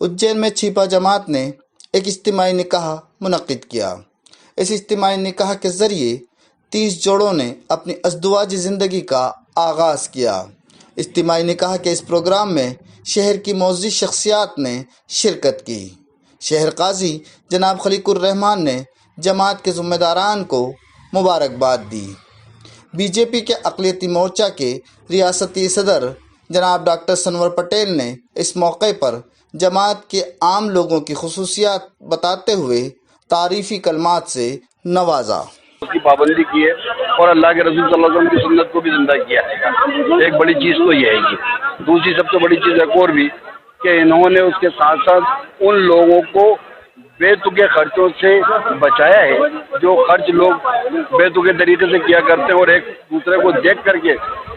उज्जैन में छिपा जमात ने एक इज्तिमाई निकाह मुनक्किद किया। इस इज्तिमाई निकाह के ज़रिए 30 जोड़ों ने अपनी अज़दवाजी ज़िंदगी का आगाज़ किया। इज्तिमाई निकाह के इस प्रोग्राम में शहर की मोअज़्ज़िज़ शख्सियात ने शिरकत की। शहर काजी जनाब खलीकुर रहमान ने जमात के ज़िम्मेदारान को मुबारकबाद दी। बीजेपी के अक़लियती मोर्चा के रियासती सदर जनाब डॉक्टर सनवर पटेल ने इस मौके पर जमात के आम लोगों की खुसूसियात बताते हुए तारीफ़ी कलमात से नवाजा। उसकी पाबंदी की है और अल्लाह के रसूल सल्लल्लाहु अलैहि वसल्लम की सुन्नत को भी जिंदा किया है। एक बड़ी चीज़ तो ये है। दूसरी सबसे बड़ी चीज़ एक और भी कि इन्होंने उसके साथ साथ उन लोगों को बेतुके खर्चों से बचाया है, जो खर्च लोग बेतुके तरीके से किया करते हैं और एक दूसरे को देख करके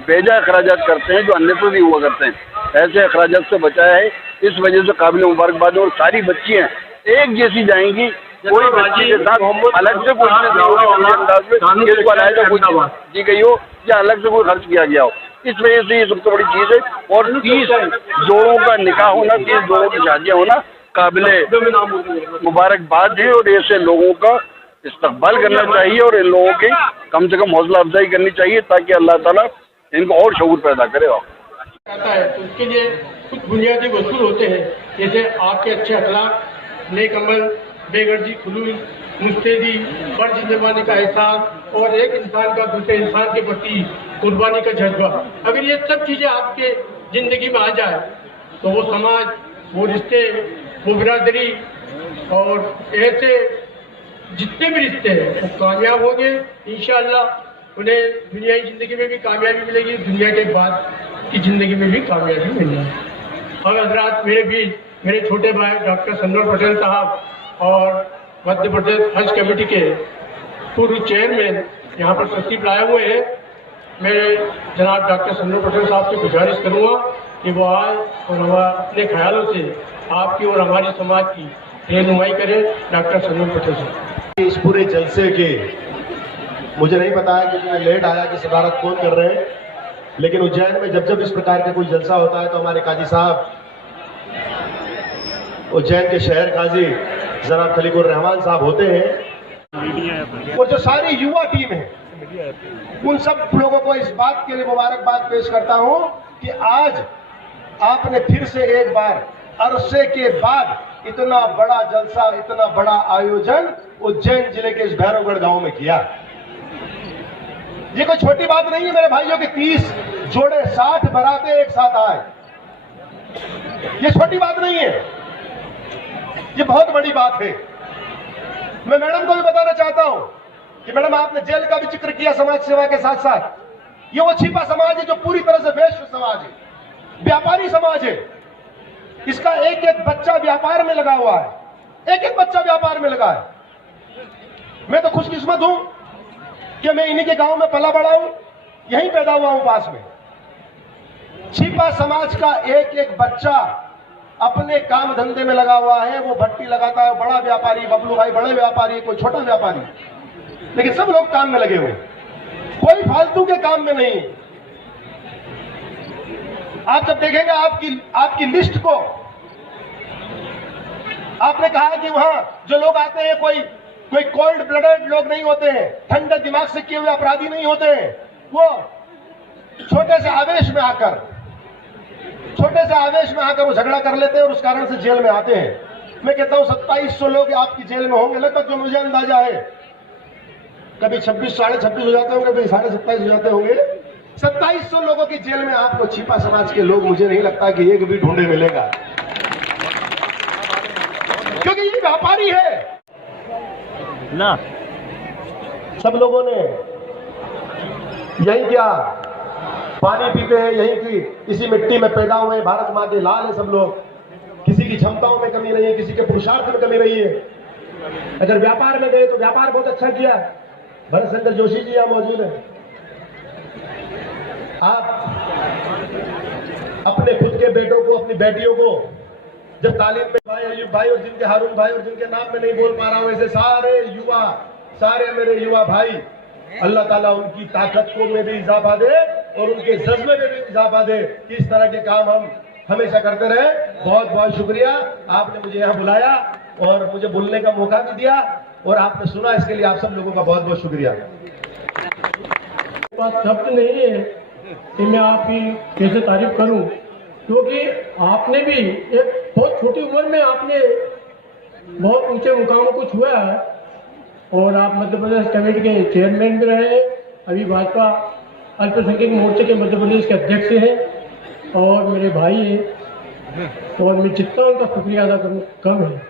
बेजा अखराजात करते हैं जो अननेसेसरी हुआ करते हैं। ऐसे अखराजात से बचाया है। इस वजह से काबिल मुबारकबाद है। और सारी बच्चियाँ एक जैसी जाएंगी, कोई बच्ची के साथ अलग से कुछ अंदाज में अलग कुछ दी गई हो या अलग से कोई खर्च किया गया हो। इस वजह से ये सबसे बड़ी चीज़ है। और 30 जोड़ों का निकाह होना, 30 जोड़ों की शादियाँ होना काबिले मुबारकबाद है। और ऐसे लोगों का इस्तकबाल करना चाहिए और इन लोगों की कम से कम हौसला अफजाई करनी चाहिए ताकि अल्लाह ताला इनको और शऊर पैदा करे। आता है तो उसके लिए कुछ बुनियादी वसूल होते हैं, जैसे आपके अच्छे अखलाक, नेक अमल, बेगर्जी खुलूस, मुस्तैदी, फर्ज निभाने का एहसास और एक इंसान का दूसरे इंसान के प्रति कुर्बानी का जज्बा। अगर ये सब चीज़ें आपके ज़िंदगी में आ जाए तो वो समाज, वो रिश्ते, वो बिरादरी और ऐसे जितने भी रिश्ते हैं वो कामयाब होंगे इंशाअल्लाह। उन्हें दुनियाई ज़िंदगी में भी कामयाबी मिलेगी, दुनिया के बाद की ज़िंदगी में भी कामयाबी मिलेगी। और हजरात, मेरे भी मेरे छोटे भाई डॉक्टर सनवर पटेल साहब और मध्य प्रदेश हज कमेटी के पूर्व चेयरमैन यहाँ पर तशरीफ लाए हुए हैं। मैं जनाब डॉक्टर सनवर पटेल साहब से गुजारिश करूँगा कि वो आए और हम अपने ख्यालों से आपकी और हमारी समाज की रहनुमाई करें। डॉक्टर सनवर पटेल साहब, इस पूरे जलसे के मुझे नहीं पता है कि मैं लेट आया कि सदारत कौन कर रहे हैं, लेकिन उज्जैन में जब जब इस प्रकार का कोई जलसा होता है तो हमारे काजी साहब, उज्जैन के शहर काजी जनाब खलीकुर रहमान साहब होते हैं और जो सारी युवा टीम है, उन सब लोगों को इस बात के लिए मुबारकबाद पेश करता हूं कि आज आपने फिर से एक बार अरसे के बाद इतना बड़ा जलसा, इतना बड़ा आयोजन उज्जैन जिले के इस भैरवगढ़ गांव में किया। ये कोई छोटी बात नहीं है मेरे भाइयों के 30 जोड़े 60 बराते एक साथ आए, ये छोटी बात नहीं है, ये बहुत बड़ी बात है। मैं मैडम को भी बताना चाहता हूं कि मैडम, आपने जेल का भी जिक्र किया समाज सेवा के साथ साथ, ये वो छिपा समाज है जो पूरी तरह से वैश्य समाज है, व्यापारी समाज है। इसका एक एक बच्चा व्यापार में लगा हुआ है, एक एक बच्चा व्यापार में लगा है। मैं तो खुशकिस्मत हूं कि मैं इन्हीं के गांव में पला बड़ा हूं, यहीं पैदा हुआ हूं पास में। छिपा समाज का एक एक बच्चा अपने काम धंधे में लगा हुआ है। वो भट्टी लगाता है, बड़ा व्यापारी, बबलू भाई बड़े व्यापारी, कोई छोटा व्यापारी, लेकिन सब लोग काम में लगे हुए, कोई फालतू के काम में नहीं। आप जब देखेंगे आपकी लिस्ट को, आपने कहा कि वहां जो लोग आते हैं कोई कोल्ड ब्लडेड लोग नहीं होते हैं, ठंडे दिमाग से किए हुए अपराधी नहीं होते हैं। वो छोटे से आवेश में आकर वो झगड़ा कर लेते हैं और उस कारण से जेल में आते हैं। मैं कहता हूं 2700 लोग आपकी जेल में होंगे लगभग, जो मुझे अंदाजा है। कभी 26, 26.5 हो जाते होंगे, कभी 27.5 हो जाते होंगे। 2700 लोगों की जेल में आपको छिपा समाज के लोग, मुझे नहीं लगता कि एक भी ढूंढे मिलेगा, क्योंकि ये व्यापारी है ना। सब लोगों ने यही क्या पानी पीते हैं, यही की इसी मिट्टी में पैदा हुए, भारत माँ के लाल है सब लोग। किसी की क्षमताओं में कमी नहीं है, किसी के पुरुषार्थ में कमी नहीं है। अगर व्यापार में गए तो व्यापार बहुत अच्छा किया। भरत शंकर जोशी जी यहाँ मौजूद है। आप अपने खुद के बेटों को, अपनी बेटियों को जब तालीम में, भाई अयूब भाई और जिनके हारून भाई और जिनके नाम में नहीं बोल पा रहा हूं, ऐसे सारे मेरे युवा भाई, अल्लाह ताला उनकी ताकत को में भी इजाफा दे और उनके जज्बे में भी इजाफा दे कि इस तरह के काम हम हमेशा करते रहे। बहुत बहुत शुक्रिया, आपने मुझे यहाँ बुलाया और मुझे बोलने का मौका भी दिया और आपने सुना, इसके लिए आप सब लोगों का बहुत बहुत शुक्रिया। मेरे पास शब्द नहीं है कि मैं आपकी कैसे तारीफ करूं, क्योंकि आपने भी एक बहुत छोटी उम्र में आपने बहुत ऊंचे मुकामों को छुआ है और आप मध्य प्रदेश कमेटी के चेयरमैन भी रहे हैं, अभी भाजपा अल्पसंख्यक मोर्चे के मध्य प्रदेश के अध्यक्ष हैं और मेरे भाई हैं और मैं जितना उनका शुक्रिया अदा करूँ कम है।